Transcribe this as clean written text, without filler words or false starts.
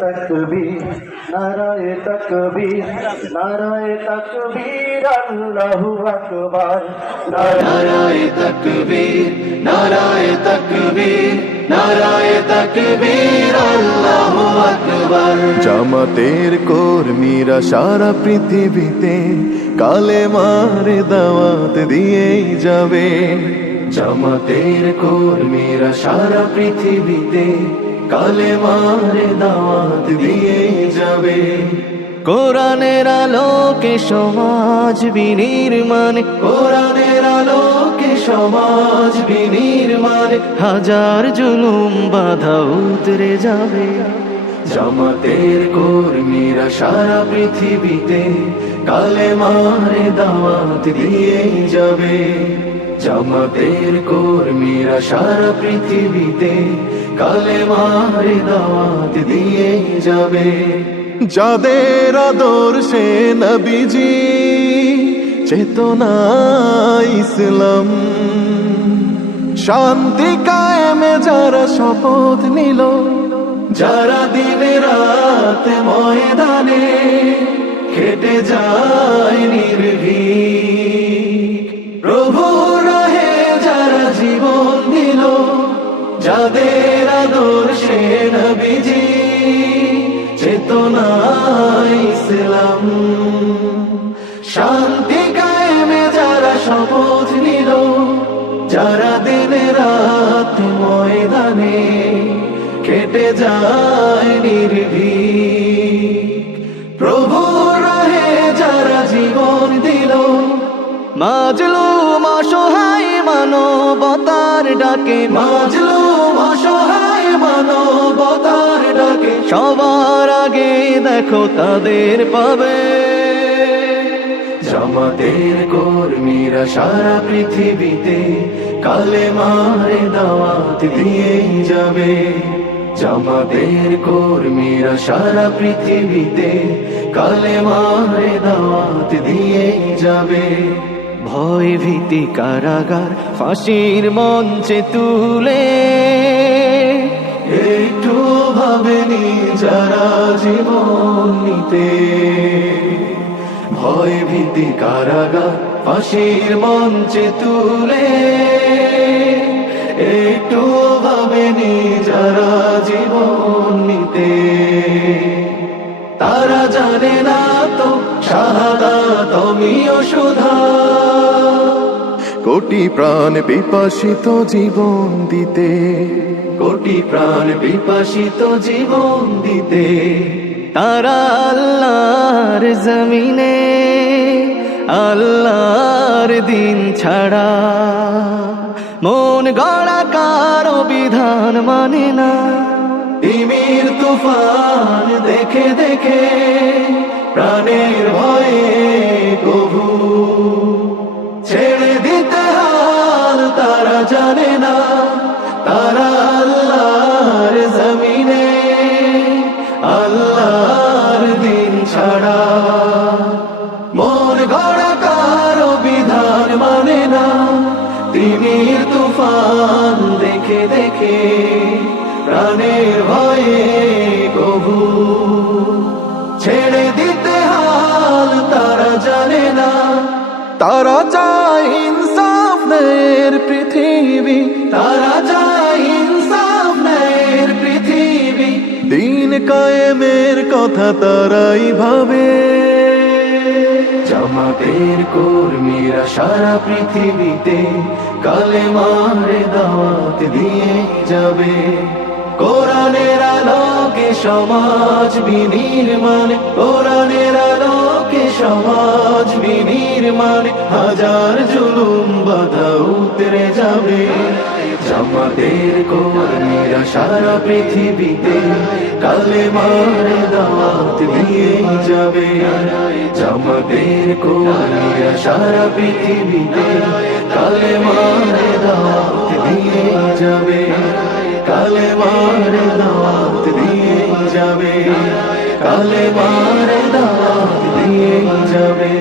তাকবীর নারায়ে তাকবীর নারায়ে তাকবীর আল্লাহু আকবার নারায়ে তাকবীর নারায়ে তাকবীর নারায়ে তাকবীর আল্লাহু আকবার। জামাতের কর্মীরা সারা পৃথিবীতে কালেমার দাওয়াত দিয়েই যাবে। জামাতের কর্মীরা সারা পৃথিবীতে কালেমার দাওয়াত দিয়ে যাবে। কোরআনের আলোকে সমাজ বিনির্মাণ, কোরআনের আলোকে সমাজ বিনির্মাণ, হাজার জুলুম বাধা উতরে যাবে। জামাতের কর্মীরা সারা পৃথিবীতে কালেমার দাওয়াত দিয়ে যাবে। জামাতের কর্মীরা সারা পৃথিবীতে কালেমার দাওয়াত দিয়ে যাবে। যাদের আদর্শে নবীজি চেতনা ইসলাম, শান্তি কায়েমে যারা শপথ নিল, যারা দিনে রাত ময়দানে খেটে যায় নির্ভীক, প্রভুর রাহে যারা জীবন দিল, যাদের আদর্শে নবীজি চেতনা ইসলাম, শান্তি কায়েমে যারা শপথ নিল, যারা দিনে রাত ময়দানে কেটে যায় নির্ভীক, প্রভুর রাহে যারা জীবন দিল, মাজলুম অসহায় মানবতার ডাকে, মাজলুম অসহায় মানবতার ডাকে, সবার আগে দেখো তাদের পাবে। জামাতের কর্মীরা সারা পৃথিবীতে কালেমার দাওয়াত দিয়ে যাবে। জামাতের কর্মীরা সারা পৃথিবীতে কালেমার দাওয়াত দিয়ে যাবে। ভয় ভীতি কারাগার ফাঁসির মঞ্চে তুলে, একটু ভাবেনি যারা জীবন নিতে, ভয় ভীতি কারাগার ফাঁসির মঞ্চে তুলে, একটু ভাবেনি যারা জীবন নিতে, তারা জানে না তো শাহাদাত আমিও সুধা, কোটি প্রাণ পিপাসিত জীবন দিতে, কোটি প্রাণ বিপাসিত জীবন দিতে, তারা আল্লাহর জমিনে আল্লাহর দিন ছাড়া মন গড়া কারো বিধান মানে না। তিমির তুফান দেখে দেখে প্রাণের ভয়ে কবু ছেড়ে দিতে হাল তারা জানে না, তারা আল্লাহর জমিনে আল্লাহর দিন ছাড়া মন গড়া কারো বিধান মানে না। তিমির তুফান দেখে দেখে প্রাণের ভয়ে কবু ছেড়ে দিতে হাল তারা জানে না, তারা চায় ইনসাফ ন্যায়ের পৃথিবী, তারা চায় ইনসাফ ন্যায়ের পৃথিবী, দিন কায়েমের কথা তারাই ভাবে। জামাতের কর্মীরা সারা পৃথিবীতে কালেমার দাওয়াত দিয়ে যাবে। কোরআনের আলোকে সমাজ বিনির্মাণ, কোরআনের আলোকে সমাজ বিনির্মাণ, হাজার জুলুম বাধা উতরে যাবে। জামাতের কর্মীরা সারা পৃথিবীতে কালেমার দাওয়াত দিয়ে যাবে। জামাতের কর্মীরা সারা পৃথিবীতে কালেমার দাওয়াত দিয়ে যাবে। কালেমার দাওয়াত দিয়ে যাবে, কালেমার দাওয়াত দিয়ে যাবে।